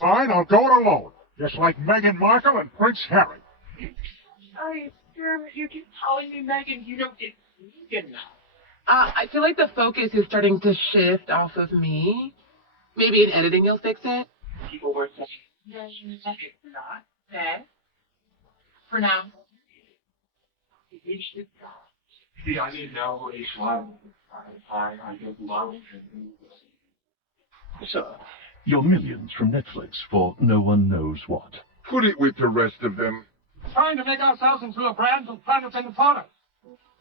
Fine, I'll go it alone. Just like Meghan Markle and Prince Harry. You keep calling me Meghan. You don't get Meghan now. I feel like the focus is starting to shift off of me. Maybe in editing you'll fix it. People were saying, it's not bad. For now. See, I didn't know each one. I don't love it. Sir, your millions from Netflix for no one knows what. Put it with the rest of them. Trying to make ourselves into a brand and product in the product.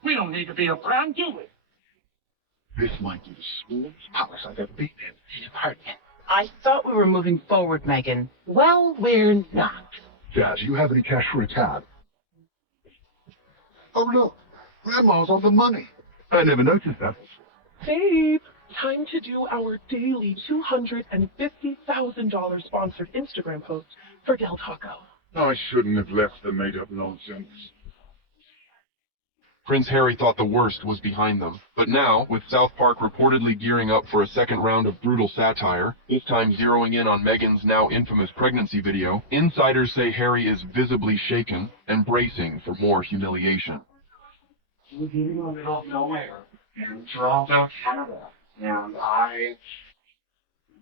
We don't need to be a brand, do we? This might be the smallest palace I've ever been in. Pardon. I thought we were moving forward, Meghan. Well, we're not. Dad, do you have any cash for a cab? Oh, look. Grandma's on the money. I never noticed that. Babe, time to do our daily $250,000 sponsored Instagram post for Del Taco. I shouldn't have left the made-up nonsense. Prince Harry thought the worst was behind them. But now, with South Park reportedly gearing up for a second round of brutal satire, this time zeroing in on Meghan's now infamous pregnancy video, insiders say Harry is visibly shaken and bracing for more humiliation. We live in the middle of nowhere, in Toronto, Canada, and I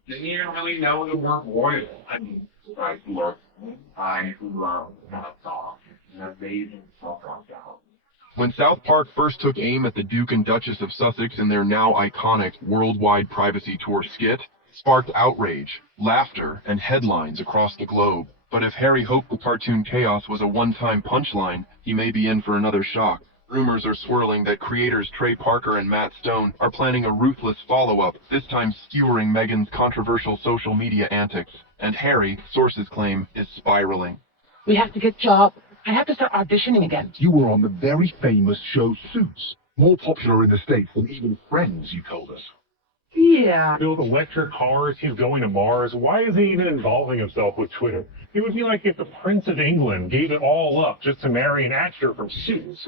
didn't even really know the word royal. I mean, I love that song. It's an amazing song out. When South Park first took aim at the Duke and Duchess of Sussex in their now iconic worldwide privacy tour skit, sparked outrage, laughter, and headlines across the globe. But if Harry hoped the cartoon chaos was a one-time punchline, he may be in for another shock. Rumors are swirling that creators Trey Parker and Matt Stone are planning a ruthless follow-up, this time skewering Meghan's controversial social media antics. And Harry, sources claim, is spiraling. We have to get jobs. I have to start auditioning again. You were on the very famous show Suits. More popular in the States than even Friends, you told us. Yeah. Build electric cars, he's going to Mars. Why is he even involving himself with Twitter? It would be like if the Prince of England gave it all up just to marry an actor from Suits.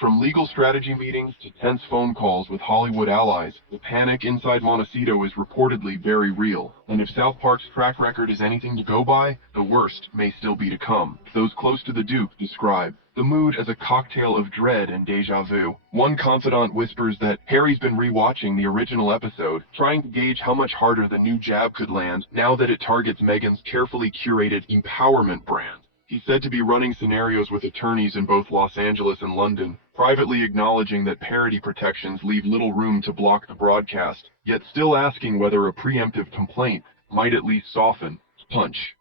From legal strategy meetings to tense phone calls with Hollywood allies, the panic inside Montecito is reportedly very real. And if South Park's track record is anything to go by, the worst may still be to come. Those close to the Duke describe the mood as a cocktail of dread and deja vu. One confidant whispers that Harry's been rewatching the original episode, trying to gauge how much harder the new jab could land now that it targets Meghan's carefully curated empowerment brand. He's said to be running scenarios with attorneys in both Los Angeles and London, privately acknowledging that parody protections leave little room to block the broadcast, yet still asking whether a preemptive complaint might at least soften the punch.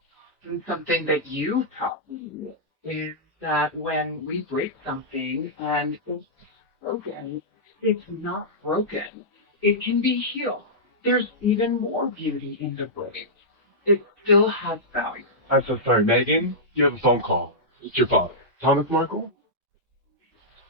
And something that you taught me is that when we break something and it's broken, it's not broken. It can be healed. There's even more beauty in the break. It still has value. I'm so sorry, Meghan. You have a phone call. It's your father, Thomas Markle.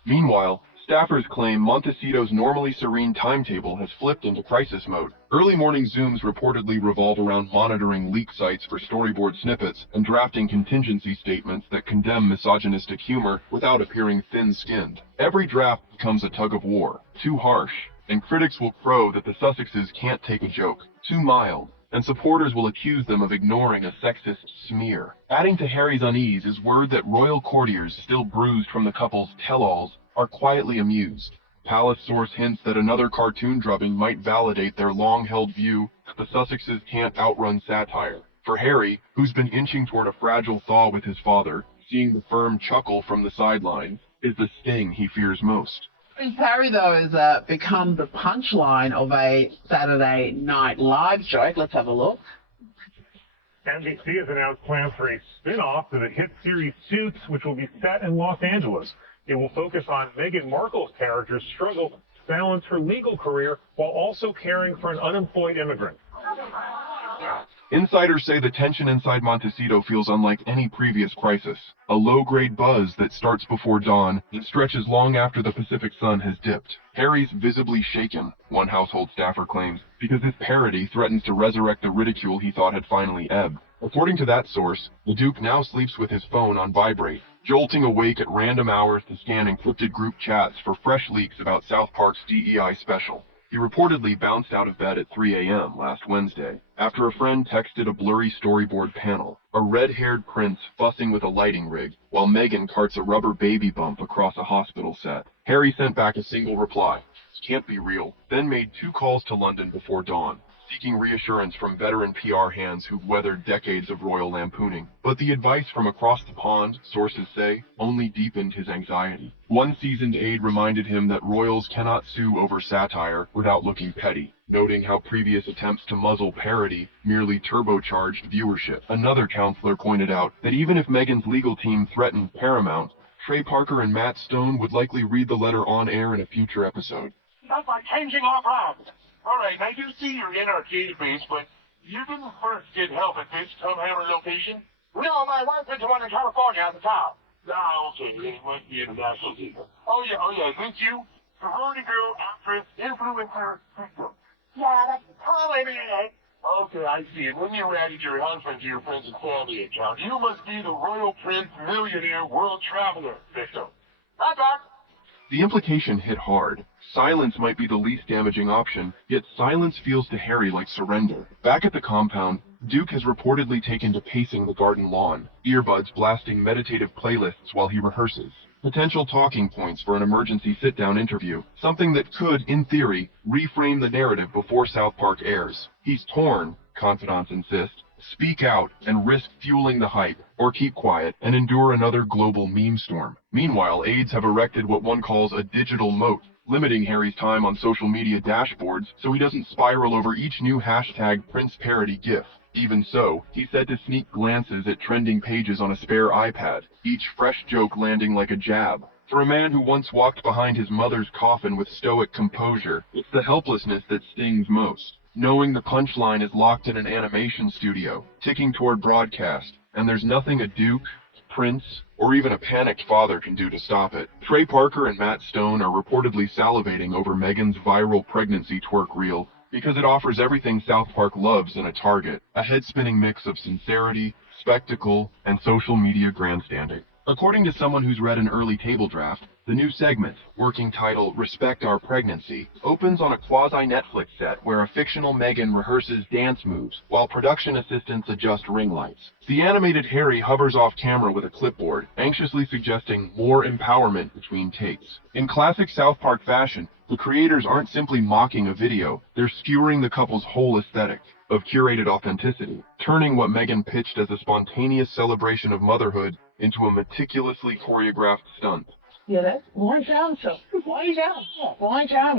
Meanwhile, staffers claim Montecito's normally serene timetable has flipped into crisis mode. Early morning Zooms reportedly revolve around monitoring leak sites for storyboard snippets and drafting contingency statements that condemn misogynistic humor without appearing thin-skinned. Every draft becomes a tug-of-war, too harsh, and critics will crow that the Sussexes can't take a joke, too mild, and supporters will accuse them of ignoring a sexist smear. Adding to Harry's unease is word that royal courtiers, still bruised from the couple's tell-alls, are quietly amused. Palace source hints that another cartoon drubbing might validate their long-held view that the Sussexes can't outrun satire. For Harry, who's been inching toward a fragile thaw with his father, seeing the firm chuckle from the sidelines is the sting he fears most. Prince Harry, though, has become the punchline of a Saturday Night Live joke. Let's have a look. NBC has announced plans for a spin-off to the hit series Suits, which will be set in Los Angeles. It will focus on Meghan Markle's character's struggle to balance her legal career while also caring for an unemployed immigrant. Insiders say the tension inside Montecito feels unlike any previous crisis. A low-grade buzz that starts before dawn and stretches long after the Pacific sun has dipped. Harry's visibly shaken, one household staffer claims, because his parody threatens to resurrect the ridicule he thought had finally ebbed. According to that source, the Duke now sleeps with his phone on vibrate, jolting awake at random hours to scan encrypted group chats for fresh leaks about South Park's DEI special. He reportedly bounced out of bed at 3 a.m. last Wednesday after a friend texted a blurry storyboard panel, a red-haired prince fussing with a lighting rig, while Meghan carts a rubber baby bump across a hospital set. Harry sent back a single reply, "Can't be real," then made 2 calls to London before dawn, seeking reassurance from veteran PR hands who've weathered decades of royal lampooning. But the advice from across the pond, sources say, only deepened his anxiety. One seasoned aide reminded him that royals cannot sue over satire without looking petty, noting how previous attempts to muzzle parody merely turbocharged viewership. Another counselor pointed out that even if Meghan's legal team threatened Paramount, Trey Parker and Matt Stone would likely read the letter on air in a future episode. Not by changing our plans. All right, I do see you're in our database, but you didn't first get help at this Tom Hammer location? No, my wife went to one in California at the top. Ah, okay, it must be international people. Oh yeah, thank you. Parody girl, actress, influencer, victim. Yeah, that's totally me, eh? Okay, I see it. When you added your husband to your friends and family account, you must be the Royal Prince Millionaire World Traveler victim. That's right. The implication hit hard. Silence might be the least damaging option, yet silence feels to Harry like surrender. Back at the compound, Duke has reportedly taken to pacing the garden lawn, earbuds blasting meditative playlists while he rehearses. Potential talking points for an emergency sit-down interview, something that could, in theory, reframe the narrative before South Park airs. He's torn, confidants insist. Speak out and risk fueling the hype, or keep quiet and endure another global meme storm. Meanwhile, aides have erected what one calls a digital moat, limiting Harry's time on social media dashboards so he doesn't spiral over each new hashtag Prince Parody gif. Even so, he's said to sneak glances at trending pages on a spare iPad, each fresh joke landing like a jab. For a man who once walked behind his mother's coffin with stoic composure, it's the helplessness that stings most. Knowing the punchline is locked in an animation studio, ticking toward broadcast, and there's nothing a Duke, Prince, or even a panicked father can do to stop it. Trey Parker and Matt Stone are reportedly salivating over Meghan's viral pregnancy twerk reel because it offers everything South Park loves in a target, a head-spinning mix of sincerity, spectacle, and social media grandstanding. According to someone who's read an early table draft, the new segment, working title Respect Our Pregnancy, opens on a quasi-Netflix set where a fictional Meghan rehearses dance moves while production assistants adjust ring lights. The animated Harry hovers off camera with a clipboard, anxiously suggesting more empowerment between takes. In classic South Park fashion, the creators aren't simply mocking a video, they're skewering the couple's whole aesthetic of curated authenticity, turning what Meghan pitched as a spontaneous celebration of motherhood into a meticulously choreographed stunt. Yeah, that's why down, so why down? Why down?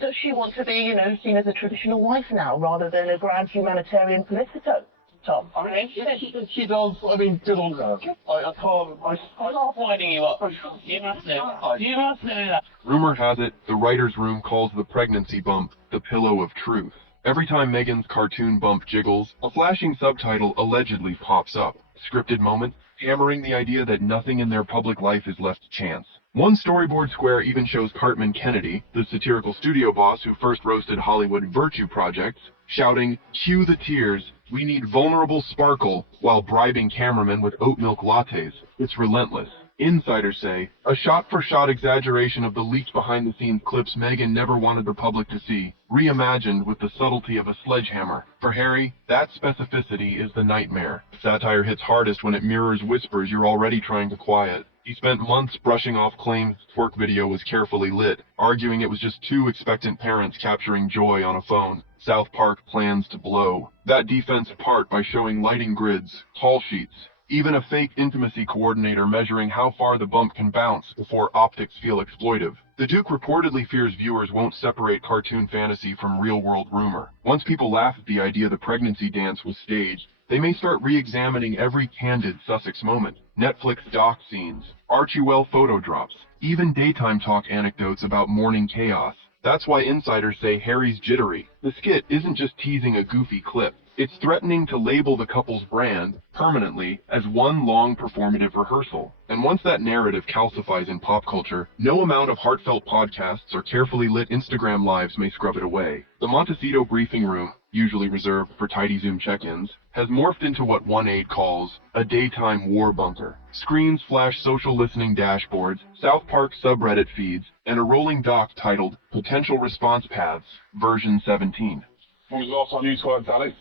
Does she want to be, seen as a traditional wife now rather than a grand humanitarian politico? Tom, I mean, she does. I mean, good on her. I'm not winding you up. You must know. You must know that. Rumor has it, the writer's room calls the pregnancy bump the pillow of truth. Every time Meghan's cartoon bump jiggles, a flashing subtitle allegedly pops up. Scripted moment, hammering the idea that nothing in their public life is left to chance. One storyboard square even shows Cartman Kennedy, the satirical studio boss who first roasted Hollywood virtue projects, shouting, "Cue the tears, we need vulnerable sparkle," while bribing cameramen with oat milk lattes. It's relentless. Insiders say, a shot-for-shot exaggeration of the leaked behind-the-scenes clips Meghan never wanted the public to see, reimagined with the subtlety of a sledgehammer. For Harry, that specificity is the nightmare. Satire hits hardest when it mirrors whispers you're already trying to quiet. He spent months brushing off claims his twerk video was carefully lit, arguing it was just 2 expectant parents capturing joy on a phone. South Park plans to blow that defense apart by showing lighting grids, call sheets, even a fake intimacy coordinator measuring how far the bump can bounce before optics feel exploitive. The Duke reportedly fears viewers won't separate cartoon fantasy from real-world rumor. Once people laugh at the idea the pregnancy dance was staged, they may start re-examining every candid Sussex moment. Netflix doc scenes, Archie-Well photo drops, even daytime talk anecdotes about morning chaos. That's why insiders say Harry's jittery. The skit isn't just teasing a goofy clip. It's threatening to label the couple's brand permanently as one long performative rehearsal. And once that narrative calcifies in pop culture, no amount of heartfelt podcasts or carefully lit Instagram lives may scrub it away. The Montecito briefing room, usually reserved for tidy Zoom check-ins, has morphed into what one aide calls a daytime war bunker. Screens flash social listening dashboards, South Park subreddit feeds, and a rolling doc titled Potential Response Paths, version 17. When was the last time you twerked, Alex?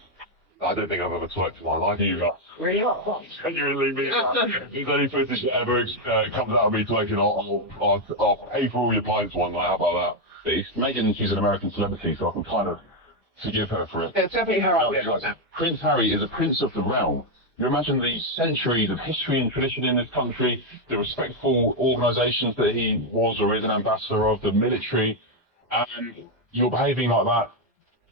I don't think I've ever twerked in my life. You are. Really are. Genuinely mean that. If any footage that ever comes out of me twerking, I'll pay for all your pints one night. How about that? But Meghan, she's an American celebrity, so I can kind of forgive her for it. Yeah, it's definitely her out there. Prince Harry is a prince of the realm. You imagine the centuries of history and tradition in this country, the respectful organisations that he was or is an ambassador of, the military, and you're behaving like that.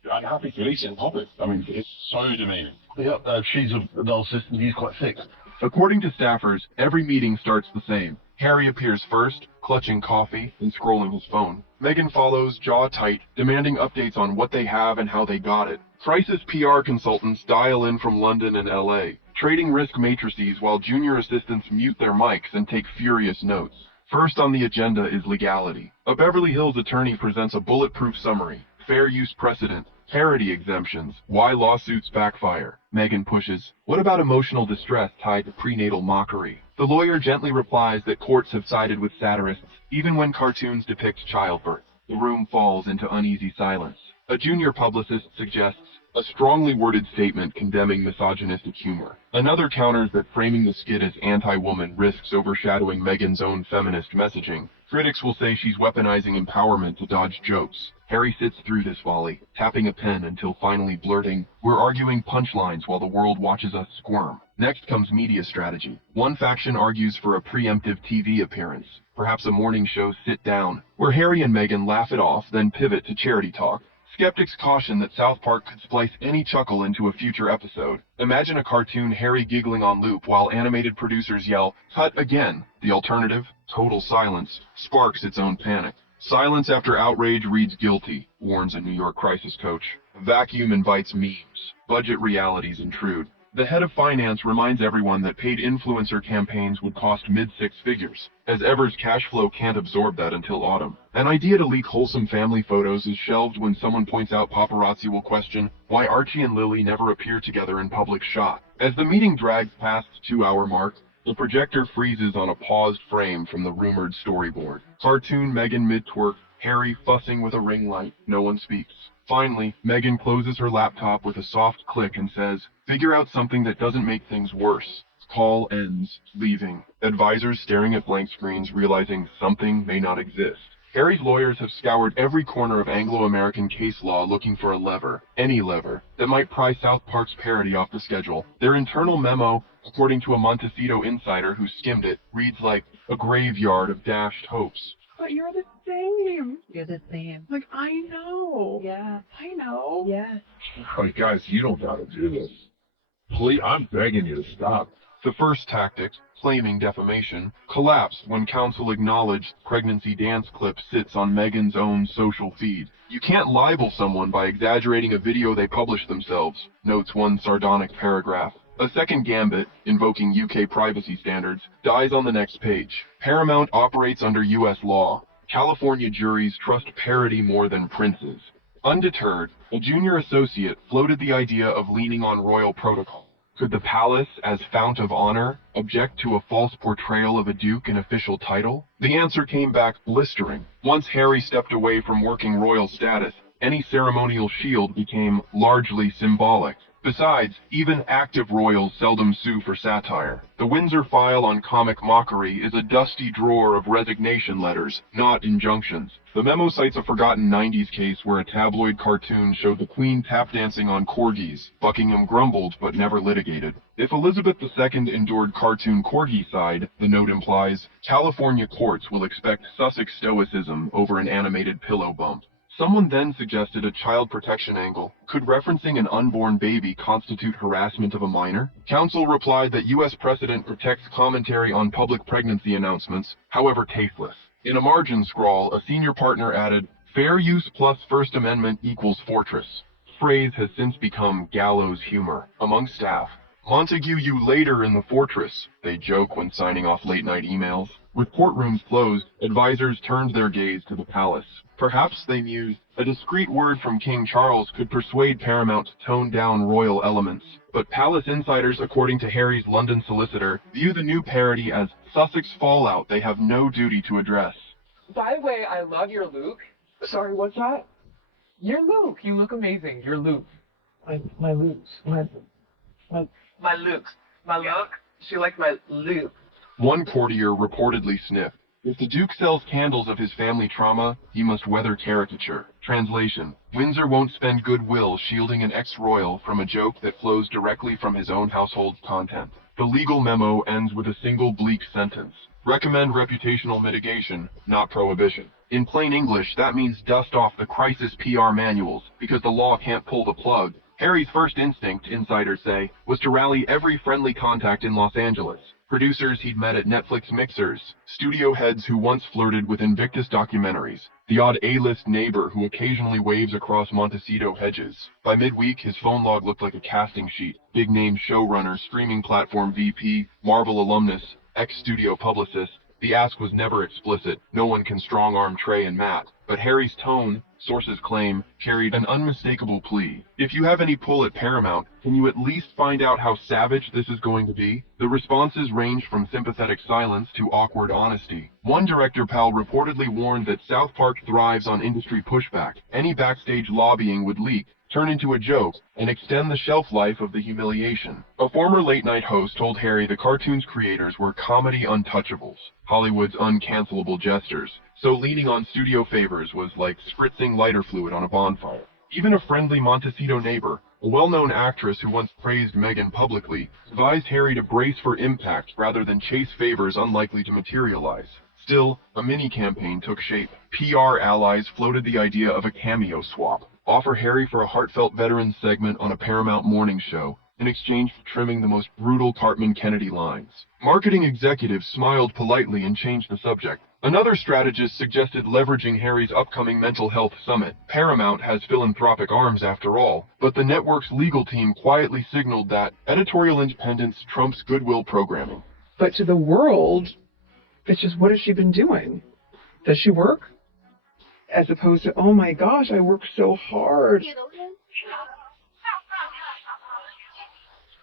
I'm happy to release it in public. I mean, it's so demeaning. Yep, she's a narcissist and he's quite sick. According to staffers, every meeting starts the same. Harry appears first, clutching coffee and scrolling his phone. Meghan follows, jaw tight, demanding updates on what they have and how they got it. Crisis PR consultants dial in from London and LA, trading risk matrices while junior assistants mute their mics and take furious notes. First on the agenda is legality. A Beverly Hills attorney presents a bulletproof summary. Fair use precedent, parody exemptions, why lawsuits backfire. Meghan pushes, what about emotional distress tied to prenatal mockery? The lawyer gently replies that courts have sided with satirists, even when cartoons depict childbirth. The room falls into uneasy silence. A junior publicist suggests a strongly worded statement condemning misogynistic humor. Another counters that framing the skit as anti-woman risks overshadowing Meghan's own feminist messaging. Critics will say she's weaponizing empowerment to dodge jokes. Harry sits through this volley, tapping a pen until finally blurting, we're arguing punchlines while the world watches us squirm. Next comes media strategy. One faction argues for a preemptive TV appearance, perhaps a morning show sit down, where Harry and Meghan laugh it off, then pivot to charity talk. Skeptics caution that South Park could splice any chuckle into a future episode. Imagine a cartoon Harry giggling on loop while animated producers yell, cut again. The alternative, total silence, sparks its own panic. Silence after outrage reads guilty, warns a New York crisis coach. Vacuum invites memes. Budget realities intrude. The head of finance reminds everyone that paid influencer campaigns would cost mid-six figures, as Ever's cash flow can't absorb that until autumn. An idea to leak wholesome family photos is shelved when someone points out paparazzi will question why Archie and Lily never appear together in public shot. As the meeting drags past the 2-hour mark, the projector freezes on a paused frame from the rumored storyboard. Cartoon Meghan mid-twerk, Harry fussing with a ring light. No one speaks. Finally, Meghan closes her laptop with a soft click and says, figure out something that doesn't make things worse. Call ends, leaving. Advisors staring at blank screens realizing something may not exist. Harry's lawyers have scoured every corner of Anglo-American case law looking for a lever, any lever, that might pry South Park's parody off the schedule. Their internal memo, according to a Montecito insider who skimmed it, reads like a graveyard of dashed hopes. But you're the same. You're the same. Like, I know. Yeah. I know. Yeah. Hey guys, you don't gotta do this. Please, I'm begging you to stop. The first tactic, claiming defamation, collapsed when counsel acknowledged pregnancy dance clip sits on Meghan's own social feed. You can't libel someone by exaggerating a video they published themselves, notes one sardonic paragraph. A second gambit, invoking UK privacy standards, dies on the next page. Paramount operates under US law. California juries trust parody more than princes. Undeterred, a junior associate floated the idea of leaning on royal protocol. Could the palace, as fount of honor, object to a false portrayal of a duke in official title? The answer came back blistering. Once Harry stepped away from working royal status, any ceremonial shield became largely symbolic. Besides, even active royals seldom sue for satire. The Windsor file on comic mockery is a dusty drawer of resignation letters, not injunctions. The memo cites a forgotten 90s case where a tabloid cartoon showed the Queen tap dancing on corgis. Buckingham grumbled but never litigated. If Elizabeth II endured cartoon corgi side, the note implies, California courts will expect Sussex stoicism over an animated pillow bump. Someone then suggested a child protection angle. Could referencing an unborn baby constitute harassment of a minor? Counsel replied that U.S. precedent protects commentary on public pregnancy announcements, however tasteless. In a margin scrawl, a senior partner added, fair use plus First Amendment equals fortress. phrase has since become gallows humor among staff. "Montague you later in the fortress," they joke when signing off late-night emails. With courtrooms closed, advisors turned their gaze to the palace. Perhaps, they mused, a discreet word from King Charles could persuade Paramount to tone down royal elements. But palace insiders, according to Harry's London solicitor, view the new parody as Sussex fallout they have no duty to address. By the way, I love your Luke. Sorry, what's that? Your Luke. You look amazing. Your Luke. My Luke's. My Luke. My look. She liked my Luke. One courtier reportedly sniffed, "If the Duke sells candles of his family trauma, he must weather caricature." Translation: Windsor won't spend goodwill shielding an ex-royal from a joke that flows directly from his own household's content. The legal memo ends with a single bleak sentence: "Recommend reputational mitigation, not prohibition." In plain English, that means dust off the crisis PR manuals, because the law can't pull the plug. Harry's first instinct, insiders say, was to rally every friendly contact in Los Angeles. Producers he'd met at Netflix mixers, studio heads who once flirted with Invictus documentaries, the odd A-list neighbor who occasionally waves across Montecito hedges. By midweek, his phone log looked like a casting sheet. Big-name showrunner, streaming platform VP, Marvel alumnus, ex-studio publicist. The ask was never explicit. No one can strong-arm Trey and Matt. But Harry's tone, sources claim, carried an unmistakable plea. If you have any pull at Paramount, can you at least find out how savage this is going to be? The responses range from sympathetic silence to awkward honesty. One director pal reportedly warned that South Park thrives on industry pushback. Any backstage lobbying would leak, turn into a joke, and extend the shelf life of the humiliation. A former late-night host told Harry the cartoon's creators were comedy untouchables, Hollywood's uncancelable jesters, so leaning on studio favors was like spritzing lighter fluid on a bonfire. Even a friendly Montecito neighbor, a well-known actress who once praised Meghan publicly, advised Harry to brace for impact rather than chase favors unlikely to materialize. Still, a mini-campaign took shape. PR allies floated the idea of a cameo swap. Offer Harry for a heartfelt veterans segment on a Paramount morning show, in exchange for trimming the most brutal Cartman-Kennedy lines. Marketing executives smiled politely and changed the subject. Another strategist suggested leveraging Harry's upcoming mental health summit. Paramount has philanthropic arms after all, but the network's legal team quietly signaled that editorial independence trumps goodwill programming. But to the world, it's just, what has she been doing? Does she work? As opposed to, oh my gosh, I worked so hard.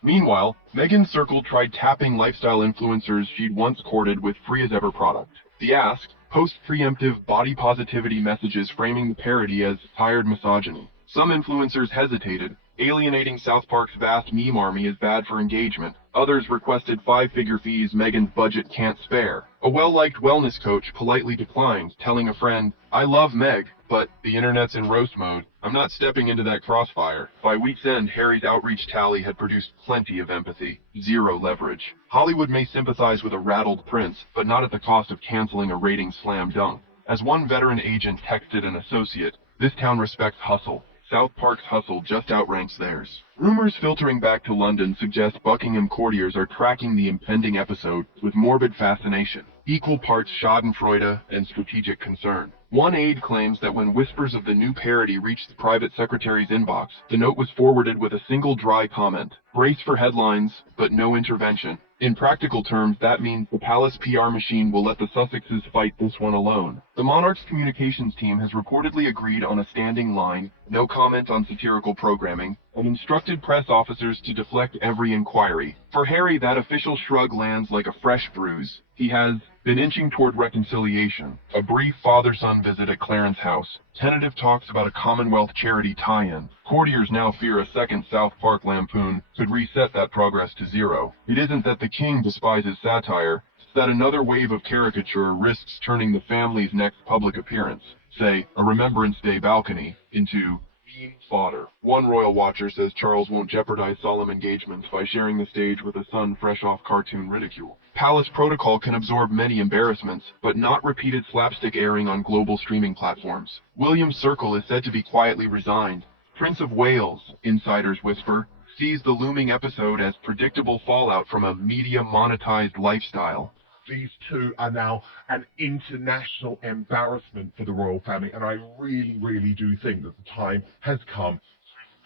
Meanwhile, Meghan's circle tried tapping lifestyle influencers she'd once courted with free-as-ever product. The ask, post preemptive body positivity messages framing the parody as tired misogyny. Some influencers hesitated. Alienating South Park's vast meme army is bad for engagement. Others requested five-figure fees Meghan's budget can't spare. A well-liked wellness coach politely declined, telling a friend, "I love Meg, but the internet's in roast mode. I'm not stepping into that crossfire." By week's end, Harry's outreach tally had produced plenty of empathy, zero leverage. Hollywood may sympathize with a rattled prince, but not at the cost of canceling a ratings slam dunk. As one veteran agent texted an associate, "This town respects hustle. South Park's hustle just outranks theirs." Rumors filtering back to London suggest Buckingham courtiers are tracking the impending episode with morbid fascination, equal parts schadenfreude and strategic concern. One aide claims that when whispers of the new parody reached the private secretary's inbox, the note was forwarded with a single dry comment: "Brace for headlines, but no intervention." In practical terms, that means the palace PR machine will let the Sussexes fight this one alone. The monarch's communications team has reportedly agreed on a standing line, no comment on satirical programming, and instructed press officers to deflect every inquiry. For Harry, that official shrug lands like a fresh bruise. He has been inching toward reconciliation, a brief father-son visit at Clarence House, tentative talks about a Commonwealth charity tie-in. Courtiers now fear a second South Park lampoon could reset that progress to zero. It isn't that the king despises satire, it's that another wave of caricature risks turning the family's next public appearance, say a Remembrance Day balcony, into meme fodder. One royal watcher says Charles won't jeopardize solemn engagements by sharing the stage with a son fresh off cartoon ridicule. Palace protocol can absorb many embarrassments, but not repeated slapstick airing on global streaming platforms. William Circle is said to be quietly resigned. Prince of Wales, insiders whisper, sees the looming episode as predictable fallout from a media-monetized lifestyle. These two are now an international embarrassment for the royal family, and I really, really do think that the time has come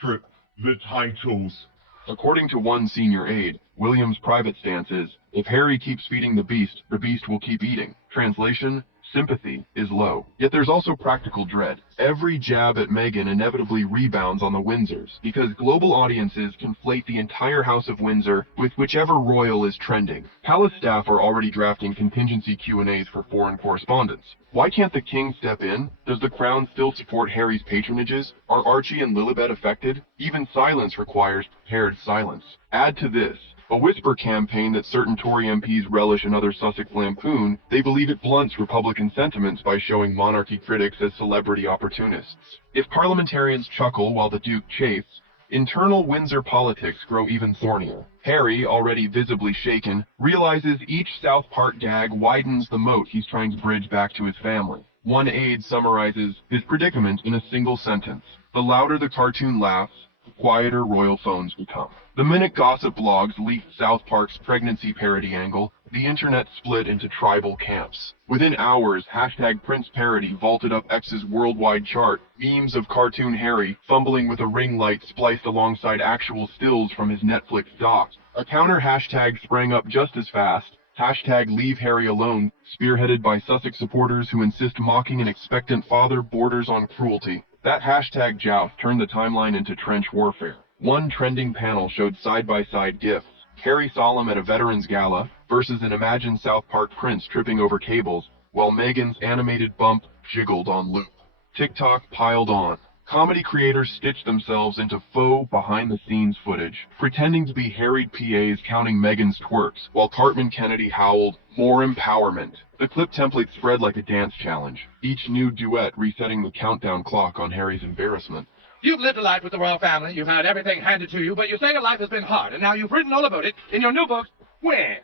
for the titles. According to one senior aide, William's private stance is, if Harry keeps feeding the beast will keep eating. Translation, sympathy is low. Yet there's also practical dread. Every jab at Meghan inevitably rebounds on the Windsors, because global audiences conflate the entire House of Windsor with whichever royal is trending. Palace staff are already drafting contingency Q&As for foreign correspondents. Why can't the king step in? Does the crown still support Harry's patronages? Are Archie and Lilibet affected? Even silence requires prepared silence. Add to this a whisper campaign that certain Tory MPs relish another Sussex lampoon. They believe it blunts Republican sentiments by showing monarchy critics as celebrity opportunists. If parliamentarians chuckle while the Duke chafes, internal Windsor politics grow even thornier. Harry, already visibly shaken, realizes each South Park gag widens the moat he's trying to bridge back to his family. One aide summarizes his predicament in a single sentence. The louder the cartoon laughs, the quieter royal phones become. The minute gossip blogs leaked South Park's pregnancy parody angle, the internet split into tribal camps. Within hours, #PrinceParody vaulted up X's worldwide chart, memes of cartoon Harry fumbling with a ring light spliced alongside actual stills from his Netflix doc. A counter hashtag sprang up just as fast, #LeaveHarryAlone, spearheaded by Sussex supporters who insist mocking an expectant father borders on cruelty. That hashtag joust turned the timeline into trench warfare. One trending panel showed side-by-side GIFs. Harry solemn at a veterans gala versus an imagined South Park prince tripping over cables, while Meghan's animated bump jiggled on loop. TikTok piled on. Comedy creators stitched themselves into faux behind-the-scenes footage, pretending to be harried PAs counting Meghan's twerks, while Cartman Kennedy howled, "More empowerment." The clip template spread like a dance challenge, each new duet resetting the countdown clock on Harry's embarrassment. You've lived a life with the royal family, you've had everything handed to you, but you say your life has been hard, and now you've written all about it in your new book. When?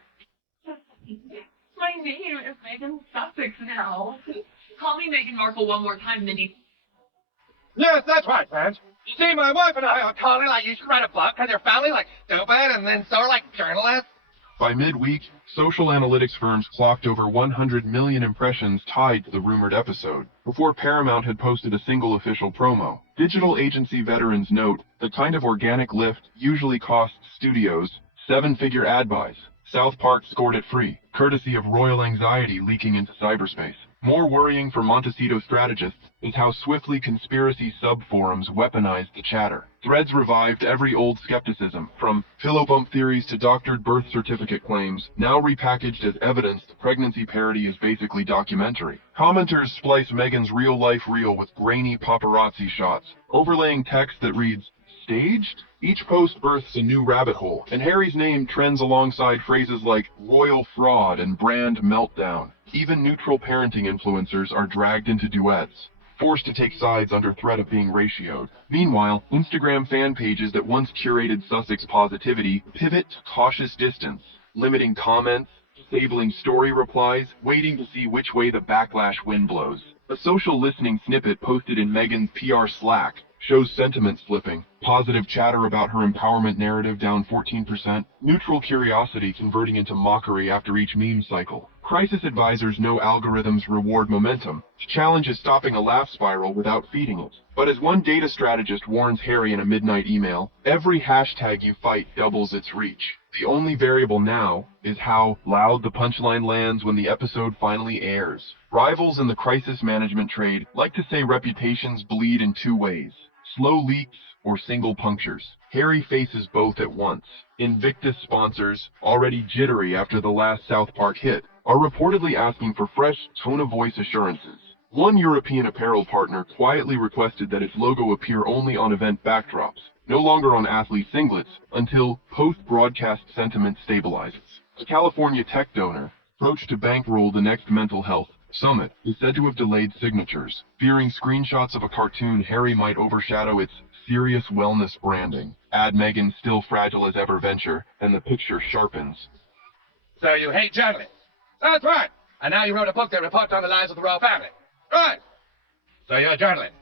My name is Meghan Sussex now. Call me Meghan Markle one more time, Minnie. Yes, that's right, friends. You see, my wife and I are calling like you should write a book, because your family like stupid, and then so are like journalists. By midweek, social analytics firms clocked over 100 million impressions tied to the rumored episode, before Paramount had posted a single official promo. Digital agency veterans note the kind of organic lift usually costs studios 7-figure ad buys. South Park scored it free, courtesy of royal anxiety leaking into cyberspace. More worrying for Montecito strategists is how swiftly conspiracy sub-forums weaponized the chatter. Threads revived every old skepticism, from pillow bump theories to doctored birth certificate claims, now repackaged as evidence the pregnancy parody is basically documentary. Commenters splice Meghan's real-life reel with grainy paparazzi shots, overlaying text that reads, "Staged?" Each post births a new rabbit hole, and Harry's name trends alongside phrases like royal fraud and brand meltdown. Even neutral parenting influencers are dragged into duets, forced to take sides under threat of being ratioed. Meanwhile, Instagram fan pages that once curated Sussex positivity pivot to cautious distance, limiting comments, disabling story replies, waiting to see which way the backlash wind blows. A social listening snippet posted in Meghan's PR Slack shows sentiment flipping, positive chatter about her empowerment narrative down 14%, neutral curiosity converting into mockery after each meme cycle. Crisis advisors know algorithms reward momentum. The challenge is stopping a laugh spiral without feeding it. But as one data strategist warns Harry in a midnight email, every hashtag you fight doubles its reach. The only variable now is how loud the punchline lands when the episode finally airs. Rivals in the crisis management trade like to say reputations bleed in two ways: slow leaks or single punctures. Harry faces both at once. Invictus sponsors, already jittery after the last South Park hit, are reportedly asking for fresh tone-of-voice assurances. One European apparel partner quietly requested that its logo appear only on event backdrops, no longer on athlete singlets, until post-broadcast sentiment stabilizes. A California tech donor, approached to bankroll the next mental health summit, is said to have delayed signatures, fearing screenshots of a cartoon Harry might overshadow its serious wellness branding. Add Meghan's still fragile as ever venture, and the picture sharpens. So you hate journalists? That's right. And now you wrote a book that reports on the lives of the royal family. Right. So you're a journalist.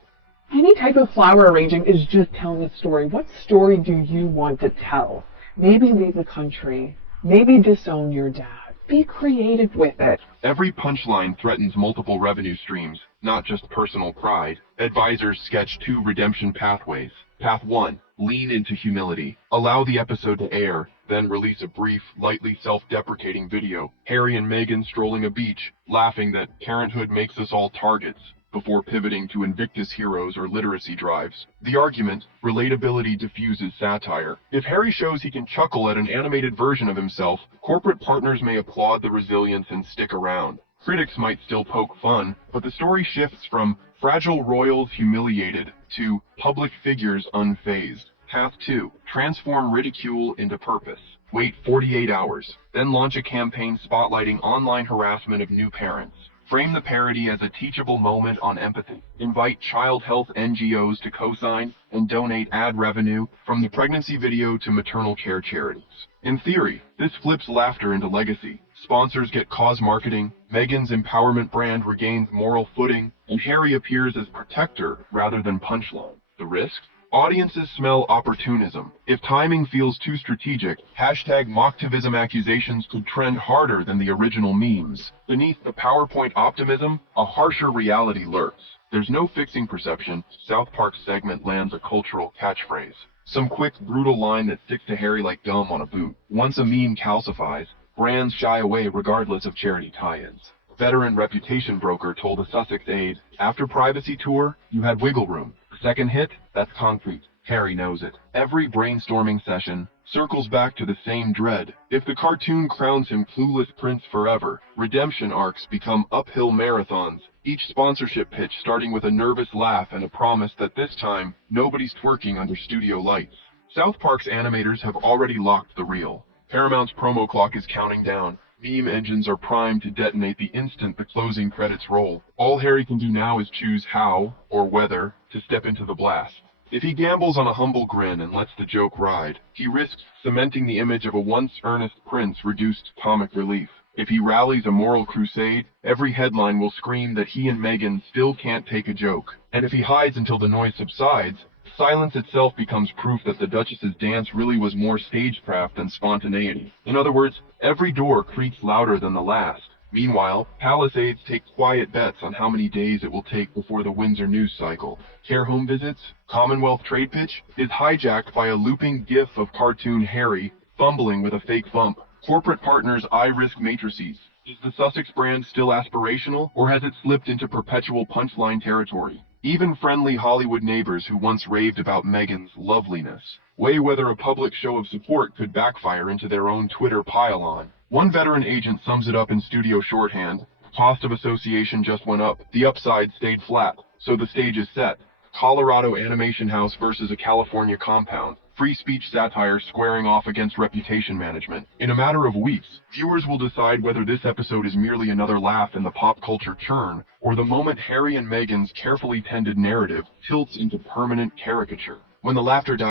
Any type of flower arranging is just telling a story. What story do you want to tell? Maybe leave the country. Maybe disown your dad. Be creative with it. Every punchline threatens multiple revenue streams, not just personal pride. Advisors sketch 2 redemption pathways. Path 1. Lean into humility. Allow the episode to air, then release a brief, lightly self-deprecating video. Harry and Meghan strolling a beach, laughing that parenthood makes us all targets, before pivoting to Invictus heroes or literacy drives. The argument, relatability diffuses satire. If Harry shows he can chuckle at an animated version of himself, corporate partners may applaud the resilience and stick around. Critics might still poke fun, but the story shifts from fragile royals humiliated to public figures unfazed. Path 2. Transform ridicule into purpose. Wait 48 hours, then launch a campaign spotlighting online harassment of new parents. Frame the parody as a teachable moment on empathy. Invite child health NGOs to co-sign and donate ad revenue from the pregnancy video to maternal care charities. In theory, this flips laughter into legacy. Sponsors get cause marketing, Meghan's empowerment brand regains moral footing, and Harry appears as protector rather than punchline. The risk? Audiences smell opportunism. If timing feels too strategic, #mocktivism accusations could trend harder than the original memes. Beneath the PowerPoint optimism, a harsher reality lurks. There's no fixing perception. South Park's segment lands a cultural catchphrase. Some quick, brutal line that sticks to Harry like gum on a boot. Once a meme calcifies, brands shy away regardless of charity tie-ins. Veteran reputation broker told a Sussex aide, after privacy tour, you had wiggle room. Second hit, that's concrete. Harry knows it. Every brainstorming session circles back to the same dread. If the cartoon crowns him clueless prince forever, redemption arcs become uphill marathons, each sponsorship pitch starting with a nervous laugh and a promise that this time, nobody's twerking under studio lights. South Park's animators have already locked the reel. Paramount's promo clock is counting down. Meme engines are primed to detonate the instant the closing credits roll. All Harry can do now is choose how, or whether, to step into the blast. If he gambles on a humble grin and lets the joke ride, he risks cementing the image of a once earnest prince reduced to comic relief. If he rallies a moral crusade, every headline will scream that he and Meghan still can't take a joke. And if he hides until the noise subsides, silence itself becomes proof that the Duchess's dance really was more stagecraft than spontaneity. In other words, every door creaks louder than the last. Meanwhile, palace aides take quiet bets on how many days it will take before the Windsor news cycle. Care home visits, Commonwealth trade pitch, is hijacked by a looping gif of cartoon Harry fumbling with a fake bump. Corporate partners eye-risk matrices. Is the Sussex brand still aspirational, or has it slipped into perpetual punchline territory? Even friendly Hollywood neighbors who once raved about Meghan's loveliness weigh whether a public show of support could backfire into their own Twitter pile-on. One veteran agent sums it up in studio shorthand. Cost of association just went up. The upside stayed flat. So the stage is set. Colorado animation house versus a California compound. Free speech satire squaring off against reputation management. In a matter of weeks, viewers will decide whether this episode is merely another laugh in the pop culture churn, or the moment Harry and Meghan's carefully tended narrative tilts into permanent caricature. When the laughter dies